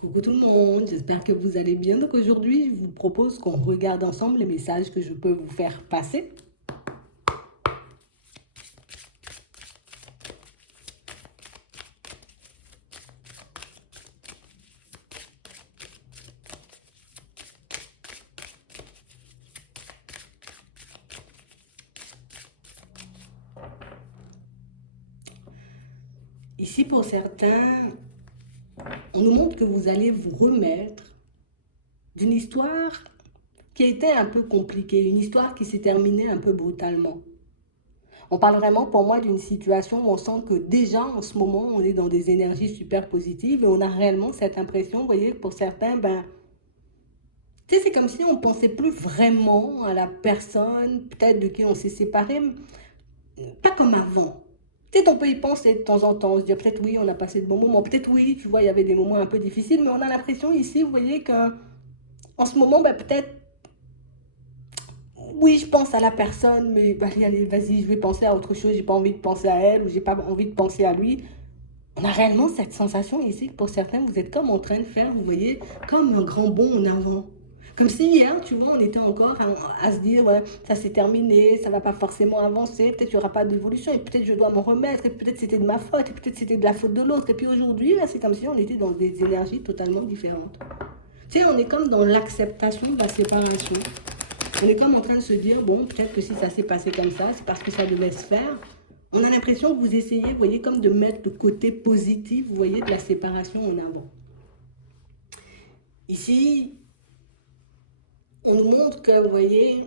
Coucou tout le monde, j'espère que vous allez bien. Donc aujourd'hui, je vous propose qu'on regarde ensemble les messages que je peux vous faire passer. Ici, pour certains, on nous montre que vous allez vous remettre d'une histoire qui était un peu compliquée, une histoire qui s'est terminée un peu brutalement. On parle vraiment pour moi d'une situation où on sent que déjà en ce moment, on est dans des énergies super positives et on a réellement cette impression, vous voyez, pour certains, tu sais, c'est comme si on ne pensait plus vraiment à la personne, peut-être de qui on s'est séparé, pas comme avant. Peut-être on peut y penser de temps en temps, se dire peut-être oui, on a passé de bons moments, peut-être oui, tu vois, il y avait des moments un peu difficiles, mais on a l'impression ici, vous voyez, qu'en ce moment, peut-être, oui, je pense à la personne, mais allez, allez, vas-y, je vais penser à autre chose, j'ai pas envie de penser à elle, ou j'ai pas envie de penser à lui. On a réellement cette sensation ici que pour certains, vous êtes comme en train de faire, vous voyez, comme un grand bond en avant. Comme si hier, tu vois, on était encore à se dire, ouais, ça s'est terminé, ça va pas forcément avancer, peut-être qu'il n'y aura pas d'évolution, et peut-être je dois m'en remettre, et peut-être c'était de ma faute, et peut-être c'était de la faute de l'autre. Et puis aujourd'hui, là, c'est comme si on était dans des énergies totalement différentes. Tu sais, on est comme dans l'acceptation de la séparation. On est comme en train de se dire, bon, peut-être que si ça s'est passé comme ça, c'est parce que ça devait se faire. On a l'impression que vous essayez, vous voyez, comme de mettre le côté positif, vous voyez, de la séparation en avant. Ici, on nous montre que, vous voyez,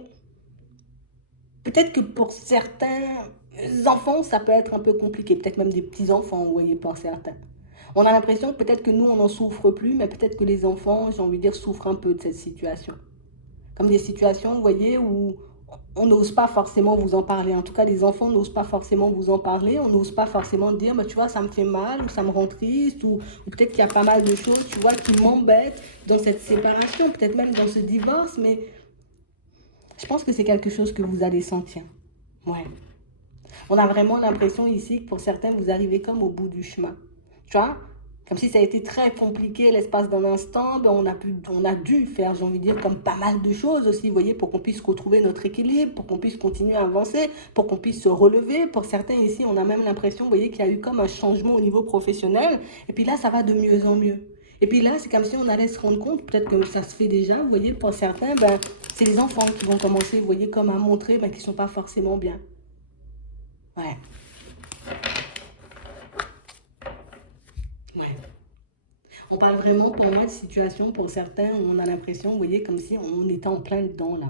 peut-être que pour certains enfants, ça peut être un peu compliqué, peut-être même des petits-enfants, vous voyez, pour certains. On a l'impression que peut-être que nous, on n'en souffre plus, mais peut-être que les enfants, j'ai envie de dire, souffrent un peu de cette situation. Comme des situations, vous voyez, où on n'ose pas forcément vous en parler. En tout cas, les enfants n'osent pas forcément vous en parler. On n'ose pas forcément dire, tu vois, ça me fait mal, ou ça me rend triste, ou peut-être qu'il y a pas mal de choses, tu vois, qui m'embêtent dans cette séparation, peut-être même dans ce divorce, mais je pense que c'est quelque chose que vous allez sentir. Ouais. On a vraiment l'impression ici que pour certains, vous arrivez comme au bout du chemin. Tu vois, comme si ça a été très compliqué l'espace d'un instant, on a dû faire, j'ai envie de dire, comme pas mal de choses aussi, vous voyez, pour qu'on puisse retrouver notre équilibre, pour qu'on puisse continuer à avancer, pour qu'on puisse se relever. Pour certains ici, on a même l'impression, vous voyez, qu'il y a eu comme un changement au niveau professionnel, et puis là, ça va de mieux en mieux. Et puis là, c'est comme si on allait se rendre compte, peut-être que ça se fait déjà, vous voyez, pour certains, c'est les enfants qui vont commencer, vous voyez, comme à montrer qu'ils ne sont pas forcément bien. Ouais, ouais. On parle vraiment pour moi de situation pour certains où on a l'impression, vous voyez, comme si on était en plein dedans là.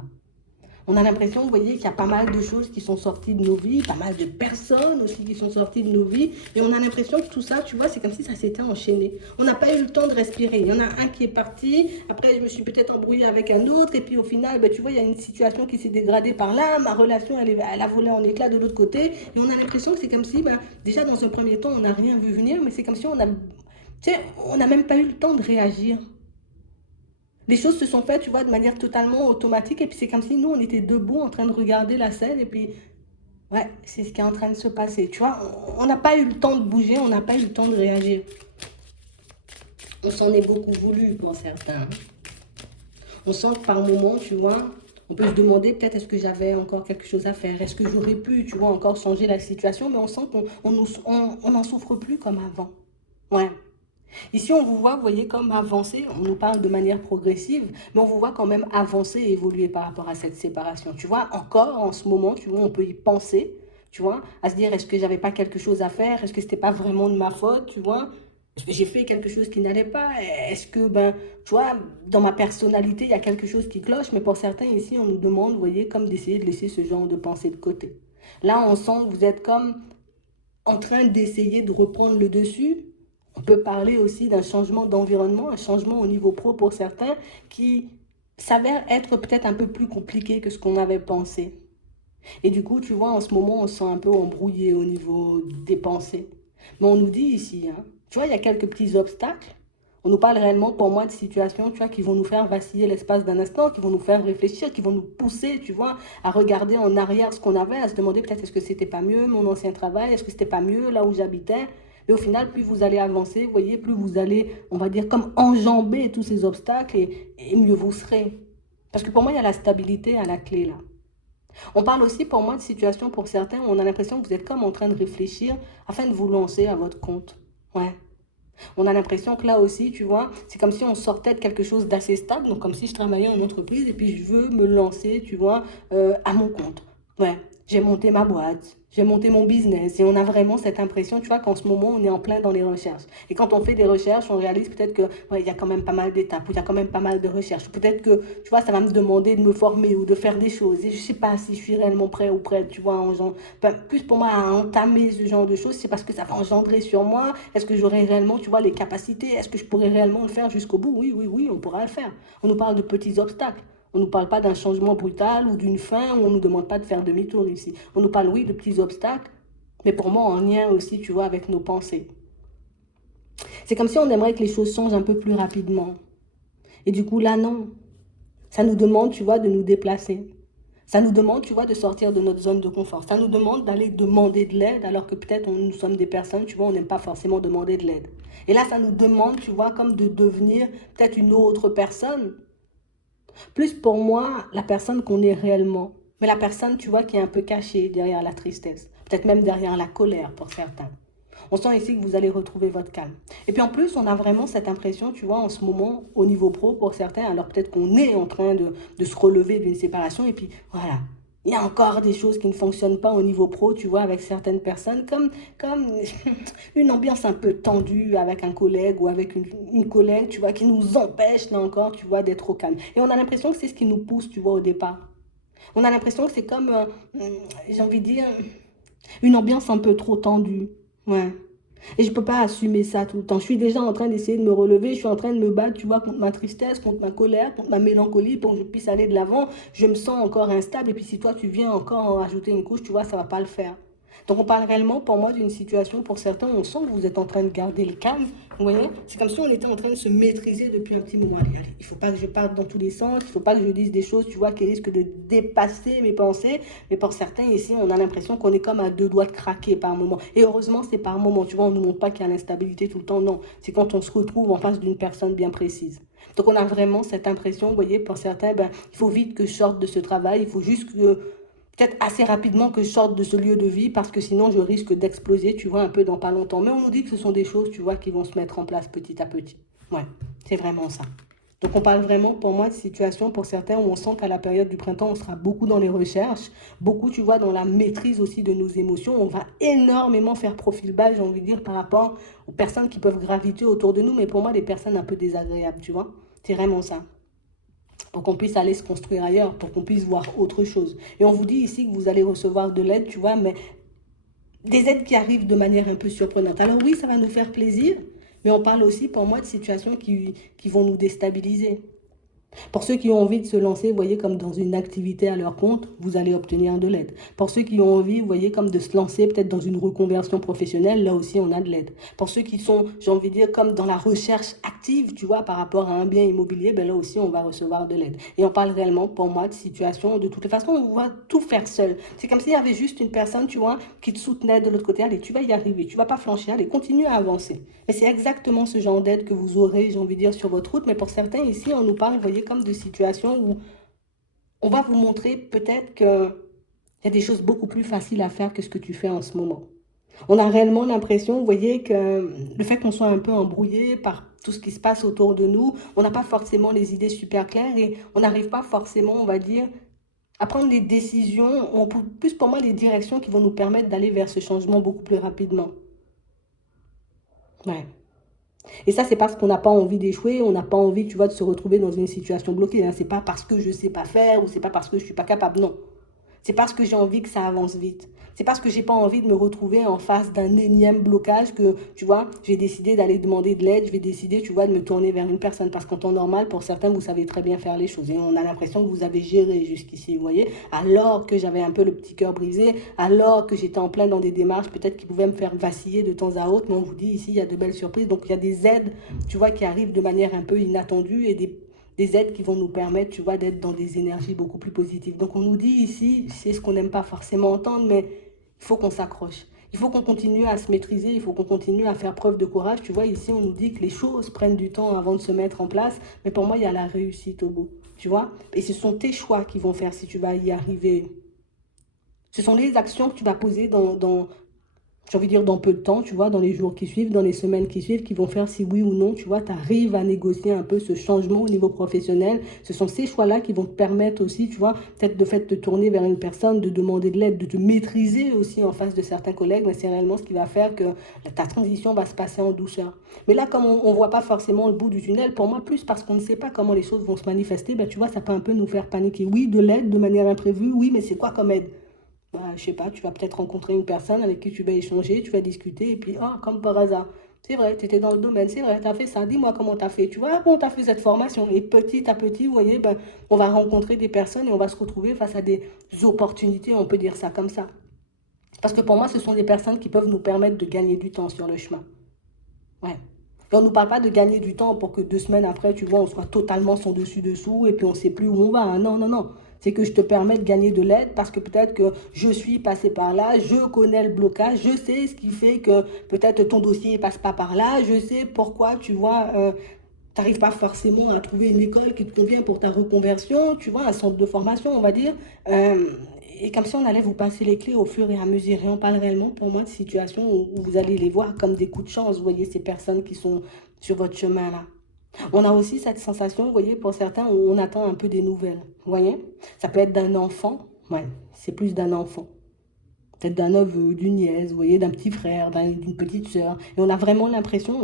On a l'impression, vous voyez, qu'il y a pas mal de choses qui sont sorties de nos vies, pas mal de personnes aussi qui sont sorties de nos vies. Et on a l'impression que tout ça, tu vois, c'est comme si ça s'était enchaîné. On n'a pas eu le temps de respirer. Il y en a un qui est parti, après je me suis peut-être embrouillée avec un autre, et puis au final, tu vois, il y a une situation qui s'est dégradée par là, ma relation, elle a volé en éclats de l'autre côté. Et on a l'impression que c'est comme si, déjà dans un premier temps, on n'a rien vu venir, mais c'est comme si tu sais, on n'a même pas eu le temps de réagir. Les choses se sont faites, tu vois, de manière totalement automatique. Et puis c'est comme si nous, on était debout en train de regarder la scène. Et puis, ouais, c'est ce qui est en train de se passer. Tu vois, on n'a pas eu le temps de bouger, on n'a pas eu le temps de réagir. On s'en est beaucoup voulu pour certains. On sent que par moment, tu vois, on peut se demander peut-être est-ce que j'avais encore quelque chose à faire. Est-ce que j'aurais pu, tu vois, encore changer la situation. Mais on sent qu'on n'en souffre plus comme avant. Ouais. Ici, on vous voit, vous voyez, comme avancer. On nous parle de manière progressive, mais on vous voit quand même avancer et évoluer par rapport à cette séparation. Tu vois, encore en ce moment, tu vois, on peut y penser, tu vois, à se dire, est-ce que j'avais pas quelque chose à faire? Est-ce que c'était pas vraiment de ma faute, tu vois? Est-ce que j'ai fait quelque chose qui n'allait pas? Est-ce que, tu vois, dans ma personnalité, il y a quelque chose qui cloche? Mais pour certains ici, on nous demande, vous voyez, comme d'essayer de laisser ce genre de pensée de côté. Là, on sent que vous êtes comme en train d'essayer de reprendre le dessus. On peut parler aussi d'un changement d'environnement, un changement au niveau pro pour certains qui s'avère être peut-être un peu plus compliqué que ce qu'on avait pensé. Et du coup, tu vois, en ce moment, on se sent un peu embrouillé au niveau des pensées. Mais on nous dit ici, hein, tu vois, il y a quelques petits obstacles. On nous parle réellement, pour moi, de situations, tu vois, qui vont nous faire vaciller l'espace d'un instant, qui vont nous faire réfléchir, qui vont nous pousser, tu vois, à regarder en arrière ce qu'on avait, à se demander peut-être est-ce que c'était pas mieux mon ancien travail, est-ce que c'était pas mieux là où j'habitais. Et au final, plus vous allez avancer, vous voyez, plus vous allez, on va dire, comme enjamber tous ces obstacles et mieux vous serez. Parce que pour moi, il y a la stabilité à la clé là. On parle aussi pour moi de situations pour certains où on a l'impression que vous êtes comme en train de réfléchir afin de vous lancer à votre compte. Ouais. On a l'impression que là aussi, tu vois, c'est comme si on sortait de quelque chose d'assez stable, donc comme si je travaillais en entreprise et puis je veux me lancer, tu vois, à mon compte. Ouais, j'ai monté ma boîte, j'ai monté mon business et on a vraiment cette impression, tu vois, qu'en ce moment, on est en plein dans les recherches. Et quand on fait des recherches, on réalise peut-être que, ouais, il y a quand même pas mal d'étapes, ou il y a quand même pas mal de recherches. Peut-être que, tu vois, ça va me demander de me former ou de faire des choses. Et je sais pas si je suis réellement prêt ou prête, tu vois, enfin, plus pour moi à entamer ce genre de choses, c'est parce que ça va engendrer sur moi. Est-ce que j'aurai réellement, tu vois, les capacités? Est-ce que je pourrai réellement le faire jusqu'au bout? Oui, oui, oui, on pourra le faire. On nous parle de petits obstacles. On ne nous parle pas d'un changement brutal ou d'une fin où on ne nous demande pas de faire demi-tour ici. On nous parle, oui, de petits obstacles, mais pour moi, en lien aussi, tu vois, avec nos pensées. C'est comme si on aimerait que les choses changent un peu plus rapidement. Et du coup, là, non. Ça nous demande, tu vois, de nous déplacer. Ça nous demande, tu vois, de sortir de notre zone de confort. Ça nous demande d'aller demander de l'aide, alors que peut-être nous sommes des personnes, tu vois, on n'aime pas forcément demander de l'aide. Et là, ça nous demande, tu vois, comme de devenir peut-être une autre personne. Plus pour moi, la personne qu'on est réellement. Mais la personne, tu vois, qui est un peu cachée derrière la tristesse. Peut-être même derrière la colère pour certains. On sent ici que vous allez retrouver votre calme. Et puis en plus, on a vraiment cette impression, tu vois, en ce moment, au niveau pro, pour certains, alors peut-être qu'on est en train de se relever d'une séparation, et puis voilà. Il y a encore des choses qui ne fonctionnent pas au niveau pro, tu vois, avec certaines personnes, comme une ambiance un peu tendue avec un collègue ou avec une collègue, tu vois, qui nous empêche, là encore, tu vois, d'être au calme. Et on a l'impression que c'est ce qui nous pousse, tu vois, au départ. On a l'impression que c'est comme, j'ai envie de dire, une ambiance un peu trop tendue. Ouais. Et je ne peux pas assumer ça tout le temps. Je suis déjà en train d'essayer de me relever, je suis en train de me battre, tu vois, contre ma tristesse, contre ma colère, contre ma mélancolie pour que je puisse aller de l'avant. Je me sens encore instable et puis si toi tu viens encore en rajouter une couche, tu vois, ça ne va pas le faire. Donc on parle réellement pour moi d'une situation, pour certains, on sent que vous êtes en train de garder le calme. Vous voyez, c'est comme si on était en train de se maîtriser depuis un petit moment. Allez, allez, il ne faut pas que je parte dans tous les sens, il ne faut pas que je dise des choses, tu vois, qui risquent de dépasser mes pensées. Mais pour certains, ici, on a l'impression qu'on est comme à deux doigts de craquer par moment. Et heureusement, c'est par moment. Tu vois, on ne nous montre pas qu'il y a l'instabilité tout le temps. Non, c'est quand on se retrouve en face d'une personne bien précise. Donc on a vraiment cette impression, vous voyez, pour certains, ben, il faut vite que je sorte de ce travail, il faut juste que peut-être assez rapidement que je sorte de ce lieu de vie parce que sinon je risque d'exploser, tu vois, un peu dans pas longtemps. Mais on nous dit que ce sont des choses, tu vois, qui vont se mettre en place petit à petit. Ouais, c'est vraiment ça. Donc on parle vraiment pour moi de situation pour certains où on sent qu'à la période du printemps, on sera beaucoup dans les recherches, beaucoup, tu vois, dans la maîtrise aussi de nos émotions. On va énormément faire profil bas, j'ai envie de dire, par rapport aux personnes qui peuvent graviter autour de nous, mais pour moi, des personnes un peu désagréables, tu vois. C'est vraiment ça, pour qu'on puisse aller se construire ailleurs, pour qu'on puisse voir autre chose. Et on vous dit ici que vous allez recevoir de l'aide, tu vois, mais des aides qui arrivent de manière un peu surprenante. Alors oui, ça va nous faire plaisir, mais on parle aussi pour moi de situations qui vont nous déstabiliser. Pour ceux qui ont envie de se lancer, vous voyez, comme dans une activité à leur compte, vous allez obtenir de l'aide. Pour ceux qui ont envie, vous voyez, comme de se lancer peut-être dans une reconversion professionnelle, là aussi, on a de l'aide. Pour ceux qui sont, j'ai envie de dire, comme dans la recherche active, tu vois, par rapport à un bien immobilier, ben là aussi, on va recevoir de l'aide. Et on parle réellement, pour moi, de situation, de toutes les façons, on va tout faire seul. C'est comme s'il y avait juste une personne, tu vois, qui te soutenait de l'autre côté. Allez, tu vas y arriver, tu vas pas flancher, allez, continue à avancer. Mais c'est exactement ce genre d'aide que vous aurez, j'ai envie de dire, sur votre route. Mais pour certains, ici, on nous parle, vous voyez, comme de situations où on va vous montrer peut-être qu'il y a des choses beaucoup plus faciles à faire que ce que tu fais en ce moment. On a réellement l'impression, vous voyez, que le fait qu'on soit un peu embrouillé par tout ce qui se passe autour de nous, on n'a pas forcément les idées super claires et on n'arrive pas forcément, on va dire, à prendre des décisions, plus pour moi, des directions qui vont nous permettre d'aller vers ce changement beaucoup plus rapidement. Ouais. Et ça, c'est parce qu'on n'a pas envie d'échouer, on n'a pas envie, tu vois, de se retrouver dans une situation bloquée. Hein. C'est pas parce que je ne sais pas faire ou c'est pas parce que je suis pas capable, non. C'est parce que j'ai envie que ça avance vite. C'est parce que j'ai pas envie de me retrouver en face d'un énième blocage que, tu vois, j'ai décidé d'aller demander de l'aide, je vais décider, tu vois, de me tourner vers une personne. Parce qu'en temps normal, pour certains, vous savez très bien faire les choses. Et on a l'impression que vous avez géré jusqu'ici, vous voyez. Alors que j'avais un peu le petit cœur brisé, alors que j'étais en plein dans des démarches peut-être qui pouvaient me faire vaciller de temps à autre. Mais on vous dit ici, il y a de belles surprises. Donc il y a des aides, tu vois, qui arrivent de manière un peu inattendue et des aides qui vont nous permettre, tu vois, d'être dans des énergies beaucoup plus positives. Donc on nous dit ici, c'est ce qu'on n'aime pas forcément entendre, mais il faut qu'on s'accroche. Il faut qu'on continue à se maîtriser, il faut qu'on continue à faire preuve de courage. Tu vois, ici, on nous dit que les choses prennent du temps avant de se mettre en place, mais pour moi, il y a la réussite au bout, tu vois. Et ce sont tes choix qui vont faire si tu vas y arriver. Ce sont les actions que tu vas poser j'ai envie de dire dans peu de temps, tu vois, dans les jours qui suivent, dans les semaines qui suivent, qui vont faire si oui ou non, tu vois, tu arrives à négocier un peu ce changement au niveau professionnel. Ce sont ces choix-là qui vont te permettre aussi, tu vois, peut-être de fait de te tourner vers une personne, de demander de l'aide, de te maîtriser aussi en face de certains collègues, mais c'est réellement ce qui va faire que ta transition va se passer en douceur. Mais là, comme on ne voit pas forcément le bout du tunnel, pour moi, plus parce qu'on ne sait pas comment les choses vont se manifester, ben, tu vois, ça peut un peu nous faire paniquer. Oui, de l'aide de manière imprévue, oui, mais c'est quoi comme aide? Bah, je sais pas, tu vas peut-être rencontrer une personne avec qui tu vas échanger, tu vas discuter, et puis, ah, comme par hasard, c'est vrai, tu étais dans le domaine, c'est vrai, tu as fait ça, dis-moi comment tu as fait. Tu vois, ah bon, tu as fait cette formation. Et petit à petit, vous voyez, ben, on va rencontrer des personnes et on va se retrouver face à des opportunités, on peut dire ça comme ça. Parce que pour moi, ce sont des personnes qui peuvent nous permettre de gagner du temps sur le chemin. Ouais. Et on ne nous parle pas de gagner du temps pour que 2 semaines après, tu vois, on soit totalement son dessus-dessous et puis on ne sait plus où on va, hein. Non, non, non. C'est que je te permets de gagner de l'aide parce que peut-être que je suis passé par là, je connais le blocage, je sais ce qui fait que peut-être ton dossier ne passe pas par là, je sais pourquoi, tu vois, tu n'arrives pas forcément à trouver une école qui te convient pour ta reconversion, tu vois, un centre de formation, on va dire. Euh, et comme si on allait vous passer les clés au fur et à mesure. Et on parle réellement, pour moi, de situations où vous allez les voir comme des coups de chance. Vous voyez, ces personnes qui sont sur votre chemin là. On a aussi cette sensation, vous voyez, pour certains, où on attend un peu des nouvelles. Vous voyez, ça peut être d'un enfant, ouais, c'est plus d'un enfant. Peut-être d'un neveu, d'une nièce, vous voyez, d'un petit frère, d'une petite sœur. Et on a vraiment l'impression,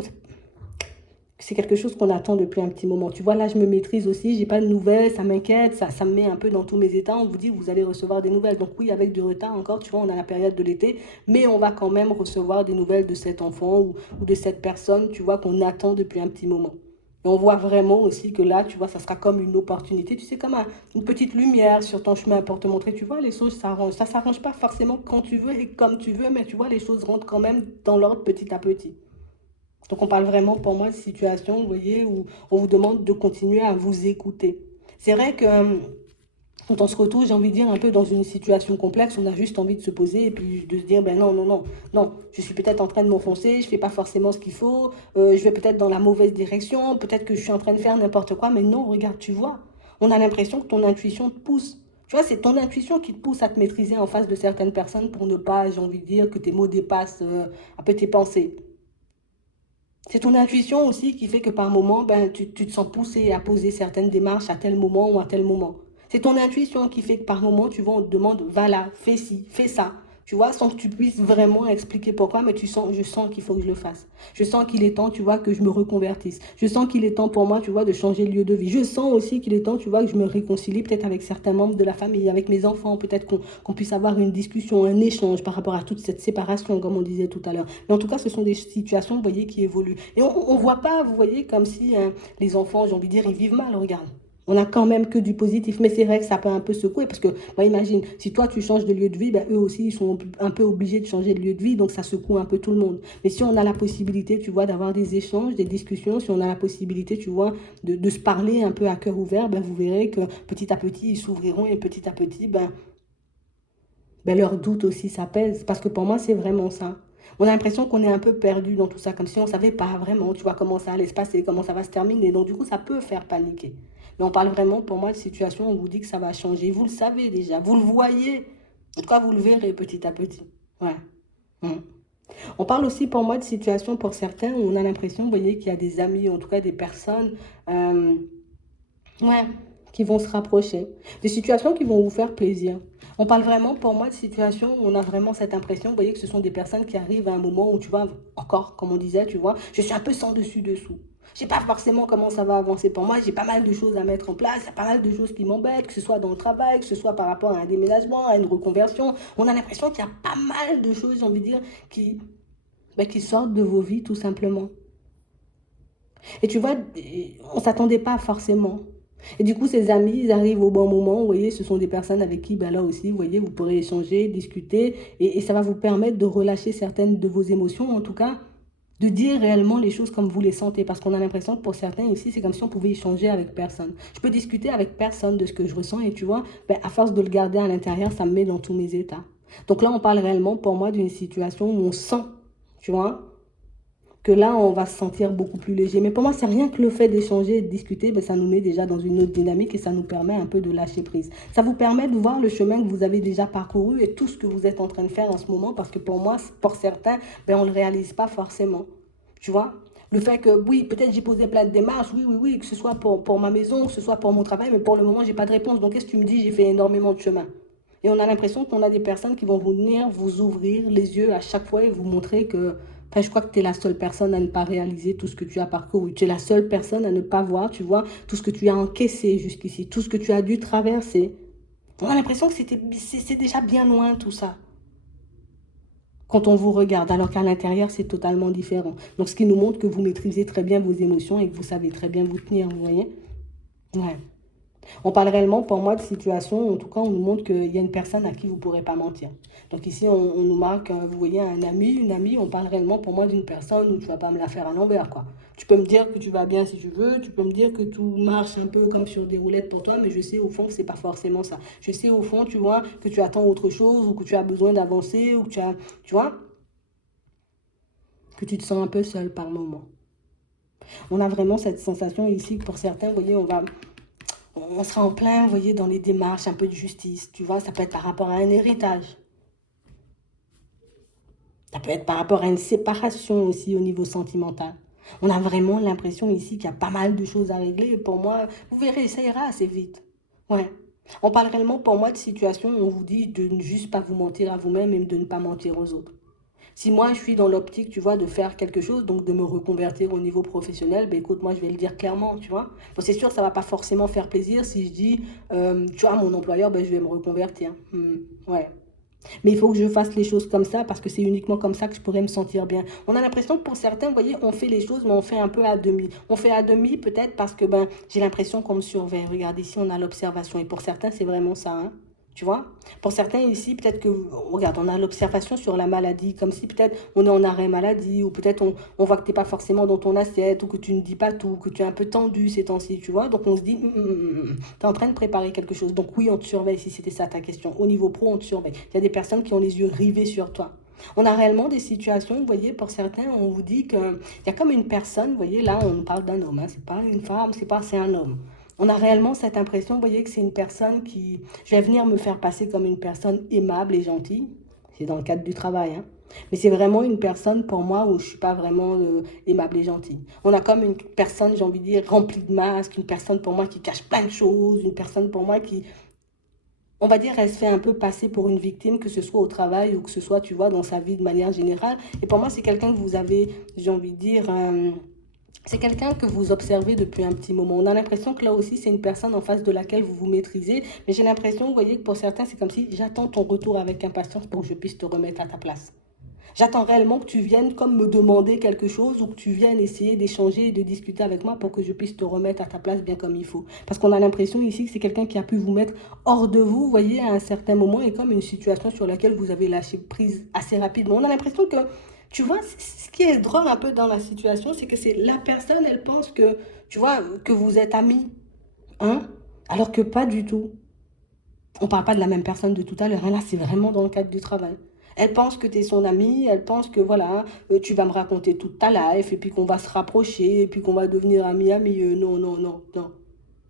c'est quelque chose qu'on attend depuis un petit moment. Tu vois, là, je me maîtrise aussi, j'ai pas de nouvelles, ça m'inquiète, ça me met un peu dans tous mes états. On vous dit, vous allez recevoir des nouvelles. Donc oui, avec du retard encore, tu vois, on a la période de l'été, mais on va quand même recevoir des nouvelles de cet enfant ou de cette personne, tu vois, qu'on attend depuis un petit moment. Et on voit vraiment aussi que là, tu vois, ça sera comme une opportunité, tu sais, comme une petite lumière sur ton chemin pour te montrer, tu vois, les choses s'arrangent. Ça s'arrange pas forcément quand tu veux et comme tu veux, mais tu vois, les choses rentrent quand même dans l'ordre petit à petit. Donc on parle vraiment pour moi de situation, vous voyez, où on vous demande de continuer à vous écouter. C'est vrai que quand on se retrouve, j'ai envie de dire, un peu dans une situation complexe, on a juste envie de se poser et puis de se dire, ben non, non, non, non, je suis peut-être en train de m'enfoncer, je fais pas forcément ce qu'il faut, je vais peut-être dans la mauvaise direction, peut-être que je suis en train de faire n'importe quoi, mais non, regarde, tu vois, on a l'impression que ton intuition te pousse. Tu vois, c'est ton intuition qui te pousse à te maîtriser en face de certaines personnes pour ne pas, j'ai envie de dire, que tes mots dépassent un peu tes pensées. C'est ton intuition aussi qui fait que par moment, ben, tu te sens poussé à poser certaines démarches à tel moment ou à tel moment. C'est ton intuition qui fait que par moment, tu vois, on te demande, va là, fais ci, fais ça. Tu vois, sans que tu puisses vraiment expliquer pourquoi, mais je sens qu'il faut que je le fasse. Je sens qu'il est temps, tu vois, que je me reconvertisse. Je sens qu'il est temps pour moi, tu vois, de changer de lieu de vie. Je sens aussi qu'il est temps, tu vois, que je me réconcilie peut-être avec certains membres de la famille, avec mes enfants, peut-être qu'on puisse avoir une discussion, un échange par rapport à toute cette séparation, comme on disait tout à l'heure. Mais en tout cas, ce sont des situations, vous voyez, qui évoluent. Et on ne voit pas, vous voyez, comme si les enfants, j'ai envie de dire, ils vivent mal, regarde. On a quand même que du positif, mais c'est vrai que ça peut un peu secouer parce que, bah, imagine, si toi tu changes de lieu de vie, bah, eux aussi ils sont un peu obligés de changer de lieu de vie, donc ça secoue un peu tout le monde. Mais si on a la possibilité, tu vois, d'avoir des échanges, des discussions, si on a la possibilité, tu vois, de se parler un peu à cœur ouvert, ben, vous verrez que petit à petit ils s'ouvriront et petit à petit, ben, leurs doutes aussi s'apaisent. Parce que pour moi, c'est vraiment ça. On a l'impression qu'on est un peu perdu dans tout ça, comme si on ne savait pas vraiment, tu vois, comment ça allait se passer, comment ça va se terminer. Donc, du coup, ça peut faire paniquer. Mais on parle vraiment, pour moi, de situation où on vous dit que ça va changer. Vous le savez déjà, vous le voyez. En tout cas, vous le verrez petit à petit. Ouais. Mm. On parle aussi, pour moi, de situation pour certains où on a l'impression, vous voyez, qu'il y a des amis, en tout cas des personnes, euh, ouais, qui vont se rapprocher. Des situations qui vont vous faire plaisir. On parle vraiment, pour moi, de situations où on a vraiment cette impression, vous voyez, que ce sont des personnes qui arrivent à un moment où, tu vois, encore, comme on disait, tu vois, je suis un peu sans dessus-dessous. Je sais pas forcément comment ça va avancer pour moi, j'ai pas mal de choses à mettre en place, il y a pas mal de choses qui m'embêtent, que ce soit dans le travail, que ce soit par rapport à un déménagement, à une reconversion. On a l'impression qu'il y a pas mal de choses, j'ai envie de dire, qui sortent de vos vies, tout simplement. Et tu vois, on ne s'attendait pas forcément. Et du coup, ces amis, ils arrivent au bon moment. Vous voyez, ce sont des personnes avec qui, ben là aussi, vous voyez, vous pourrez échanger, discuter. Et ça va vous permettre de relâcher certaines de vos émotions, en tout cas, de dire réellement les choses comme vous les sentez. Parce qu'on a l'impression que pour certains ici, c'est comme si on pouvait échanger avec personne. Je peux discuter avec personne de ce que je ressens. Et tu vois, ben, à force de le garder à l'intérieur, ça me met dans tous mes états. Donc là, on parle réellement pour moi d'une situation où on sent, tu vois, que là, on va se sentir beaucoup plus léger. Mais pour moi, c'est rien que le fait d'échanger et de discuter, ben, ça nous met déjà dans une autre dynamique et ça nous permet un peu de lâcher prise. Ça vous permet de voir le chemin que vous avez déjà parcouru et tout ce que vous êtes en train de faire en ce moment, parce que pour moi, pour certains, ben, on ne le réalise pas forcément. Tu vois? Le fait que, oui, peut-être j'ai posé plein de démarches, oui, oui, oui, que ce soit pour ma maison, que ce soit pour mon travail, mais pour le moment, j'ai pas de réponse. Donc, qu'est-ce que tu me dis? J'ai fait énormément de chemin. Et on a l'impression qu'on a des personnes qui vont venir vous ouvrir les yeux à chaque fois et vous montrer que, enfin, je crois que tu es la seule personne à ne pas réaliser tout ce que tu as parcouru. Tu es la seule personne à ne pas voir, tu vois, tout ce que tu as encaissé jusqu'ici, tout ce que tu as dû traverser. On a l'impression que c'est déjà bien loin tout ça quand on vous regarde, alors qu'à l'intérieur, c'est totalement différent. Donc, ce qui nous montre que vous maîtrisez très bien vos émotions et que vous savez très bien vous tenir, vous voyez? Ouais. On parle réellement, pour moi, de situation, en tout cas, on nous montre qu'il y a une personne à qui vous ne pourrez pas mentir. Donc ici, on nous marque, vous voyez, un ami, une amie, on parle réellement, pour moi, d'une personne où tu ne vas pas me la faire à l'envers, quoi. Tu peux me dire que tu vas bien si tu veux, tu peux me dire que tout marche un peu comme sur des roulettes pour toi, mais je sais au fond que c'est pas forcément ça. Je sais au fond, tu vois, que tu attends autre chose, ou que tu as besoin d'avancer, ou que tu vois, que tu te sens un peu seul par moment. On a vraiment cette sensation ici que pour certains, vous voyez, on sera en plein, vous voyez, dans les démarches un peu de justice, tu vois, ça peut être par rapport à un héritage, ça peut être par rapport à une séparation aussi au niveau sentimental. On a vraiment l'impression ici qu'il y a pas mal de choses à régler et pour moi, vous verrez, ça ira assez vite. Ouais. On parle réellement pour moi de situations où on vous dit de ne juste pas vous mentir à vous-même et de ne pas mentir aux autres. Si moi je suis dans l'optique, tu vois, de faire quelque chose, donc de me reconvertir au niveau professionnel, ben écoute, moi je vais le dire clairement, tu vois. Bon, c'est sûr, ça va pas forcément faire plaisir si je dis, tu vois, à mon employeur, ben je vais me reconvertir. Ouais. Mais il faut que je fasse les choses comme ça parce que c'est uniquement comme ça que je pourrais me sentir bien. On a l'impression que pour certains, vous voyez, on fait les choses, mais on fait un peu à demi. On fait à demi peut-être parce que ben, j'ai l'impression qu'on me surveille. Regarde, ici, on a l'observation. Et pour certains, c'est vraiment ça. Hein. Tu vois? Pour certains ici, peut-être que, regarde, on a l'observation sur la maladie, comme si peut-être on est en arrêt maladie, ou peut-être on voit que tu n'es pas forcément dans ton assiette, ou que tu ne dis pas tout, que tu es un peu tendu ces temps-ci, tu vois. Donc on se dit, tu es en train de préparer quelque chose. Donc oui, on te surveille si c'était ça ta question. Au niveau pro, on te surveille. Il y a des personnes qui ont les yeux rivés sur toi. On a réellement des situations, vous voyez, pour certains, on vous dit qu'il y a comme une personne, vous voyez, là, on parle d'un homme, hein, c'est pas une femme, c'est un homme. On a réellement cette impression, vous voyez, que c'est une personne qui, je vais venir me faire passer comme une personne aimable et gentille. C'est dans le cadre du travail, hein. Mais c'est vraiment une personne pour moi où je ne suis pas vraiment aimable et gentille. On a comme une personne, j'ai envie de dire, remplie de masques, une personne pour moi qui cache plein de choses, une personne pour moi qui, on va dire, elle se fait un peu passer pour une victime, que ce soit au travail ou que ce soit, tu vois, dans sa vie de manière générale. Et pour moi, c'est quelqu'un que vous avez, j'ai envie de dire, c'est quelqu'un que vous observez depuis un petit moment. On a l'impression que là aussi, c'est une personne en face de laquelle vous vous maîtrisez. Mais j'ai l'impression, vous voyez, que pour certains, c'est comme si j'attends ton retour avec impatience pour que je puisse te remettre à ta place. J'attends réellement que tu viennes comme me demander quelque chose ou que tu viennes essayer d'échanger et de discuter avec moi pour que je puisse te remettre à ta place bien comme il faut. Parce qu'on a l'impression ici que c'est quelqu'un qui a pu vous mettre hors de vous, vous voyez, à un certain moment et comme une situation sur laquelle vous avez lâché prise assez rapidement. On a l'impression que, tu vois, ce qui est drôle un peu dans la situation, c'est que c'est la personne, elle pense que, tu vois, que vous êtes amis, hein, alors que pas du tout. On ne parle pas de la même personne de tout à l'heure. Hein. Là, c'est vraiment dans le cadre du travail. Elle pense que tu es son amie, elle pense que voilà, tu vas me raconter toute ta life, et puis qu'on va se rapprocher, et puis qu'on va devenir amis. Non, non, non, non,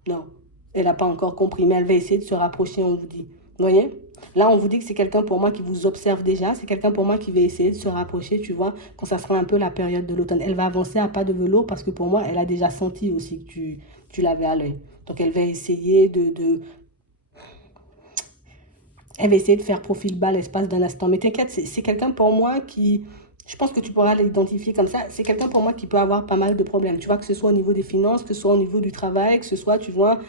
non. Elle n'a pas encore compris, mais elle va essayer de se rapprocher, on vous dit. Vous voyez? Là, on vous dit que c'est quelqu'un pour moi qui vous observe déjà, c'est quelqu'un pour moi qui va essayer de se rapprocher, tu vois, quand ça sera un peu la période de l'automne. Elle va avancer à pas de velours parce que pour moi, elle a déjà senti aussi que tu l'avais à l'œil. Donc, elle va essayer elle va essayer de faire profil bas l'espace d'un instant. Mais t'inquiète, c'est quelqu'un pour moi qui, je pense que tu pourras l'identifier comme ça, c'est quelqu'un pour moi qui peut avoir pas mal de problèmes. Tu vois, que ce soit au niveau des finances, que ce soit au niveau du travail, que ce soit, tu vois,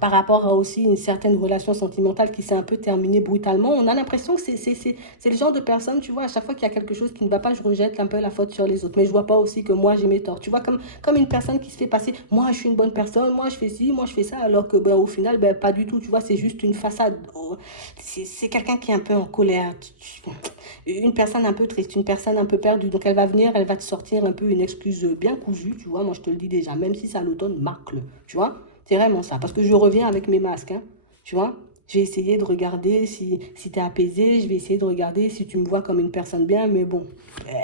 par rapport à aussi une certaine relation sentimentale qui s'est un peu terminée brutalement, on a l'impression que c'est le genre de personne, tu vois, à chaque fois qu'il y a quelque chose qui ne va pas, je rejette un peu la faute sur les autres. Mais je vois pas aussi que moi, j'ai mes torts. Tu vois, comme une personne qui se fait passer, moi, je suis une bonne personne, moi, je fais ci, moi, je fais ça, alors que, ben, au final, ben, pas du tout. Tu vois, c'est juste une façade. Oh, c'est quelqu'un qui est un peu en colère. Une personne un peu triste, une personne un peu perdue. Donc, elle va venir, elle va te sortir un peu une excuse bien cousue, tu vois. Moi, je te le dis déjà, même si ça l'automne, marque-le, tu vois. C'est vraiment ça. Parce que je reviens avec mes masques, hein, tu vois. Je vais essayer de regarder si tu es apaisé, je vais essayer de regarder si tu me vois comme une personne bien, mais bon,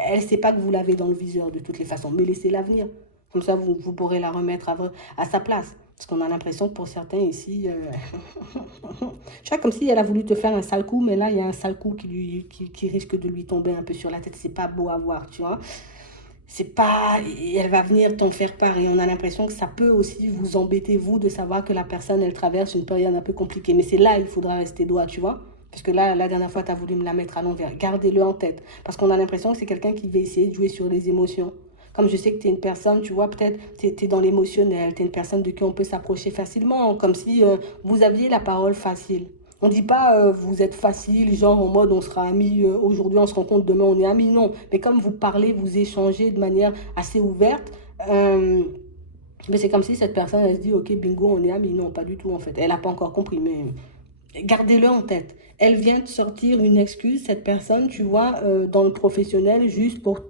elle ne sait pas que vous l'avez dans le viseur de toutes les façons, mais laissez-la venir. Comme ça, vous pourrez la remettre à sa place. Parce qu'on a l'impression que pour certains ici, tu vois, comme si elle a voulu te faire un sale coup, mais là, il y a un sale coup qui risque de lui tomber un peu sur la tête. C'est pas beau à voir, tu vois. C'est pas, elle va venir t'en faire part et on a l'impression que ça peut aussi vous embêter, vous, de savoir que la personne, elle traverse une période un peu compliquée. Mais c'est là, il faudra rester droit, tu vois. Parce que là, la dernière fois, tu as voulu me la mettre à l'envers. Gardez-le en tête. Parce qu'on a l'impression que c'est quelqu'un qui va essayer de jouer sur les émotions. Comme je sais que tu es une personne, tu vois, peut-être tu es dans l'émotionnel, tu es une personne de qui on peut s'approcher facilement, comme si vous aviez la parole facile. On ne dit pas vous êtes facile, genre en mode on sera amis, aujourd'hui on se rencontre, demain on est amis, non. Mais comme vous parlez, vous échangez de manière assez ouverte, mais c'est comme si cette personne elle se dit ok bingo on est amis. Non, pas du tout en fait. Elle n'a pas encore compris, mais gardez-le en tête. Elle vient de sortir une excuse, cette personne, tu vois, dans le professionnel, juste pour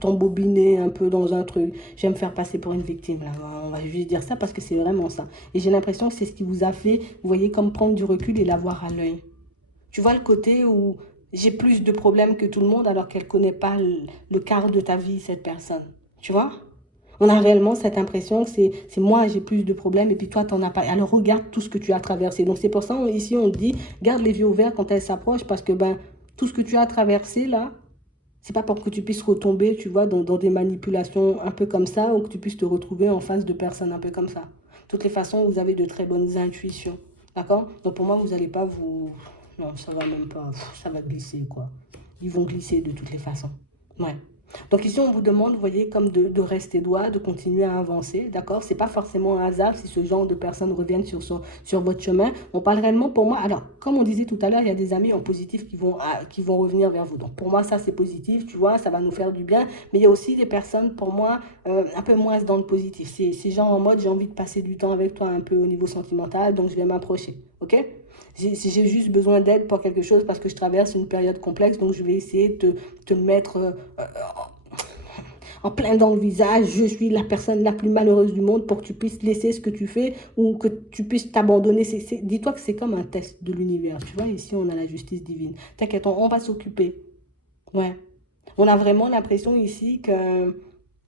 t'embobiner un peu dans un truc. Je vais me faire passer pour une victime, là. On va juste dire ça parce que c'est vraiment ça. Et j'ai l'impression que c'est ce qui vous a fait, vous voyez, comme prendre du recul et la voir à l'œil. Tu vois le côté où j'ai plus de problèmes que tout le monde alors qu'elle ne connaît pas le quart de ta vie, cette personne. Tu vois? On a réellement cette impression que c'est moi, j'ai plus de problèmes et puis toi, tu n'en as pas. Alors regarde tout ce que tu as traversé. Donc c'est pour ça, ici, on dit, garde les yeux ouverts quand elle s'approche parce que ben, tout ce que tu as traversé là, c'est pas pour que tu puisses retomber, tu vois, dans des manipulations un peu comme ça ou que tu puisses te retrouver en face de personnes un peu comme ça. De toutes les façons, vous avez de très bonnes intuitions. D'accord? Donc pour moi, vous n'allez pas vous... Non, ça va même pas. Ça va glisser, quoi. Ils vont glisser de toutes les façons. Ouais. Donc ici, on vous demande, vous voyez, comme de rester droit, de continuer à avancer, d'accord? C'est pas forcément un hasard si ce genre de personnes reviennent sur votre chemin. On parle réellement, pour moi, alors, comme on disait tout à l'heure, il y a des amis en positif qui vont revenir vers vous. Donc pour moi, ça, c'est positif, tu vois, ça va nous faire du bien. Mais il y a aussi des personnes, pour moi, un peu moins dans le positif. C'est genre en mode, j'ai envie de passer du temps avec toi un peu au niveau sentimental, donc je vais m'approcher, ok? J'ai juste besoin d'aide pour quelque chose parce que je traverse une période complexe, donc je vais essayer de te mettre en plein dans le visage, je suis la personne la plus malheureuse du monde pour que tu puisses laisser ce que tu fais ou que tu puisses t'abandonner. Dis-toi que c'est comme un test de l'univers. Tu vois, ici, on a la justice divine. T'inquiète, on va s'occuper. Ouais. On a vraiment l'impression ici que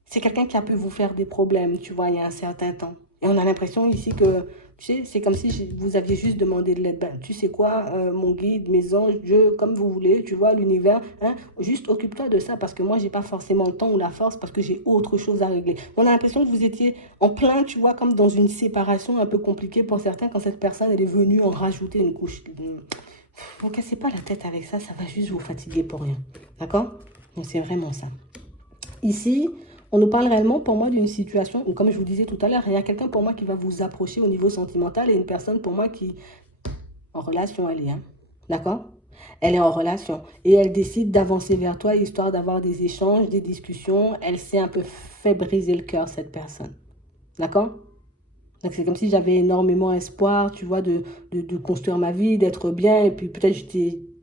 c'est quelqu'un qui a pu vous faire des problèmes, tu vois, il y a un certain temps. Et on a l'impression ici que, tu sais, c'est comme si vous aviez juste demandé de l'aide. Ben, tu sais quoi, mon guide, mes anges, Dieu, comme vous voulez, tu vois, l'univers, hein, juste occupe-toi de ça parce que moi, j'ai pas forcément le temps ou la force parce que j'ai autre chose à régler. On a l'impression que vous étiez en plein, tu vois, comme dans une séparation un peu compliquée pour certains quand cette personne, elle est venue en rajouter une couche. Vous cassez pas la tête avec ça, ça va juste vous fatiguer pour rien. D'accord? Donc, c'est vraiment ça. Ici, on nous parle réellement pour moi d'une situation où, comme je vous disais tout à l'heure, il y a quelqu'un pour moi qui va vous approcher au niveau sentimental et une personne pour moi qui, en relation, elle est, hein, d'accord? Elle est en relation et elle décide d'avancer vers toi histoire d'avoir des échanges, des discussions. Elle s'est un peu fait briser le cœur, cette personne, d'accord? Donc c'est comme si j'avais énormément espoir, tu vois, de construire ma vie, d'être bien. Et puis peut-être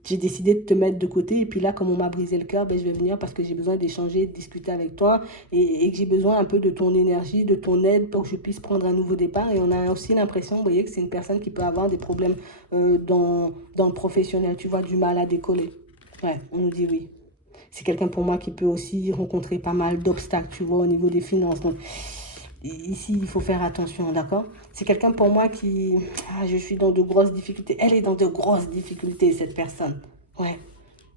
j'ai décidé de te mettre de côté. Et puis là, comme on m'a brisé le cœur, ben, je vais venir parce que j'ai besoin d'échanger, de discuter avec toi. Et que j'ai besoin un peu de ton énergie, de ton aide pour que je puisse prendre un nouveau départ. Et on a aussi l'impression, vous voyez, que c'est une personne qui peut avoir des problèmes dans le professionnel, tu vois, du mal à décoller. Ouais, on nous dit oui. C'est quelqu'un pour moi qui peut aussi rencontrer pas mal d'obstacles, tu vois, au niveau des finances. Donc, ici, il faut faire attention, d'accord? C'est quelqu'un pour moi qui... Ah, je suis dans de grosses difficultés. Elle est dans de grosses difficultés, cette personne. Ouais.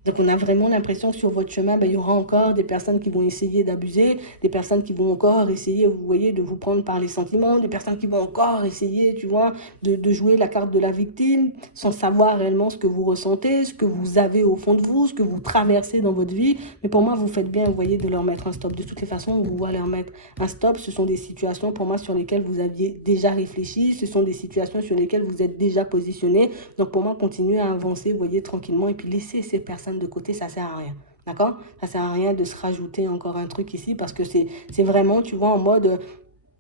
Donc on a vraiment l'impression que sur votre chemin, ben, il y aura encore des personnes qui vont essayer d'abuser, des personnes qui vont encore essayer, vous voyez, de vous prendre par les sentiments, des personnes qui vont encore essayer, tu vois, de jouer la carte de la victime sans savoir réellement ce que vous ressentez, ce que vous avez au fond de vous, ce que vous traversez dans votre vie. Mais pour moi, vous faites bien, vous voyez, de leur mettre un stop. De toutes les façons, on vous voit leur mettre un stop. Ce sont des situations pour moi sur lesquelles vous aviez déjà réfléchi, ce sont des situations sur lesquelles vous êtes déjà positionné. Donc pour moi, continuez à avancer, vous voyez, tranquillement et puis laissez ces personnes de côté, ça sert à rien. D'accord? Ça sert à rien de se rajouter encore un truc ici parce que c'est vraiment, tu vois, en mode,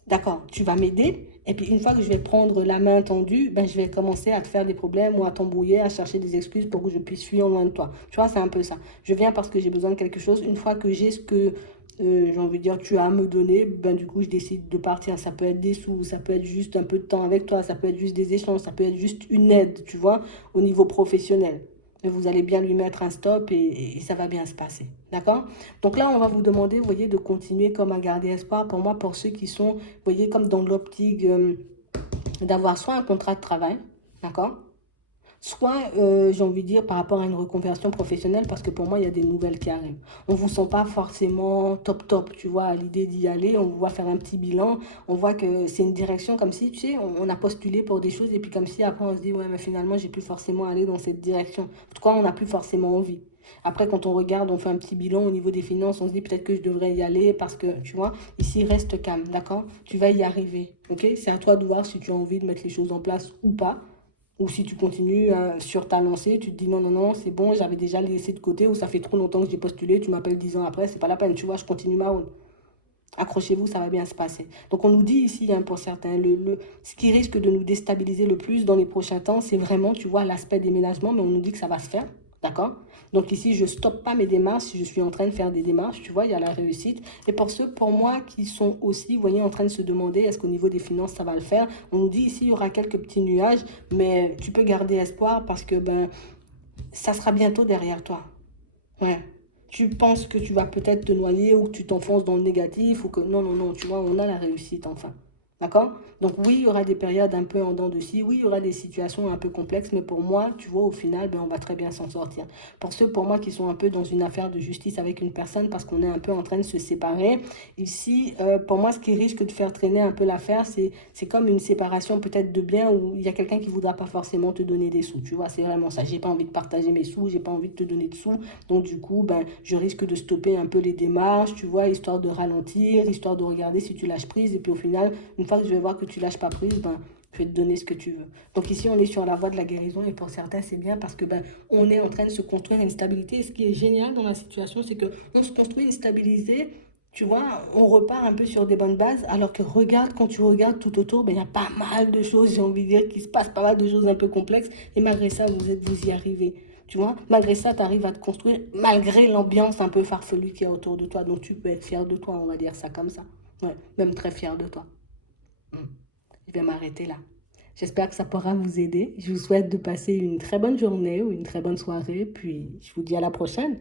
d'accord, tu vas m'aider. Et puis une fois que je vais prendre la main tendue, ben, je vais commencer à te faire des problèmes ou à t'embrouiller, à chercher des excuses pour que je puisse fuir loin de toi. Tu vois, c'est un peu ça. Je viens parce que j'ai besoin de quelque chose. Une fois que j'ai j'ai envie de dire, tu as à me donner, ben du coup, je décide de partir. Ça peut être des sous, ça peut être juste un peu de temps avec toi, ça peut être juste des échanges, ça peut être juste une aide, tu vois, au niveau professionnel. Mais vous allez bien lui mettre un stop et ça va bien se passer. D'accord? Donc là, on va vous demander, vous voyez, de continuer comme à garder espoir. Pour moi, pour ceux qui sont, vous voyez, comme dans l'optique d'avoir soit un contrat de travail, d'accord? Soit, j'ai envie de dire, par rapport à une reconversion professionnelle, parce que pour moi, il y a des nouvelles qui arrivent. On ne vous sent pas forcément top top, tu vois, à l'idée d'y aller. On vous voit faire un petit bilan. On voit que c'est une direction comme si, tu sais, on a postulé pour des choses et puis comme si après on se dit, ouais, mais finalement, j'ai plus forcément aller dans cette direction. En tout cas, on n'a plus forcément envie. Après, quand on regarde, on fait un petit bilan au niveau des finances, on se dit peut-être que je devrais y aller parce que, tu vois, ici, reste calme, d'accord? Tu vas y arriver, ok? C'est à toi de voir si tu as envie de mettre les choses en place ou pas. Ou si tu continues sur ta lancée, tu te dis non, non, non, c'est bon, j'avais déjà laissé de côté, ou ça fait trop longtemps que j'ai postulé, tu m'appelles 10 ans après, c'est pas la peine, tu vois, je continue ma route. Accrochez-vous, ça va bien se passer. Donc on nous dit ici, hein, pour certains, ce qui risque de nous déstabiliser le plus dans les prochains temps, c'est vraiment, tu vois, l'aspect déménagement, mais on nous dit que ça va se faire, d'accord? Donc ici, je ne stoppe pas mes démarches, je suis en train de faire des démarches, tu vois, il y a la réussite. Et pour ceux, pour moi, qui sont aussi, vous voyez, en train de se demander, est-ce qu'au niveau des finances, ça va le faire? On nous dit ici, il y aura quelques petits nuages, mais tu peux garder espoir parce que, ben, ça sera bientôt derrière toi. Ouais. Tu penses que tu vas peut-être te noyer ou que tu t'enfonces dans le négatif ou que non, non, non, tu vois, on a la réussite enfin. D'accord? Donc oui, il y aura des périodes un peu en dents de scie, oui, il y aura des situations un peu complexes, mais pour moi, tu vois, au final, ben, on va très bien s'en sortir. Pour ceux, pour moi, qui sont un peu dans une affaire de justice avec une personne parce qu'on est un peu en train de se séparer, ici, pour moi, ce qui risque de faire traîner un peu l'affaire, c'est comme une séparation peut-être de biens où il y a quelqu'un qui voudra pas forcément te donner des sous, tu vois, c'est vraiment ça. J'ai pas envie de partager mes sous, j'ai pas envie de te donner de sous, donc du coup, ben, je risque de stopper un peu les démarches, tu vois, histoire de ralentir, histoire de regarder si tu lâches prise. Et puis au final, une fois que je vais voir que tu lâches pas prise, ben, je vais te donner ce que tu veux. Donc ici, on est sur la voie de la guérison et pour certains, c'est bien parce que ben, on est en train de se construire une stabilité. Et ce qui est génial dans la situation, c'est que on se construit une stabilité. Tu vois, on repart un peu sur des bonnes bases, alors que regarde, quand tu regardes tout autour, ben, il y a pas mal de choses, j'ai envie de dire, qui se passent, pas mal de choses un peu complexes, et malgré ça, vous y arrivez. Tu vois, malgré ça, tu arrives à te construire, malgré l'ambiance un peu farfelue qu'il y a autour de toi. Donc, tu peux être fier de toi, on va dire ça comme ça. Ouais, même très fier de toi. Mm. Je vais m'arrêter là. J'espère que ça pourra vous aider. Je vous souhaite de passer une très bonne journée ou une très bonne soirée. Puis, je vous dis à la prochaine.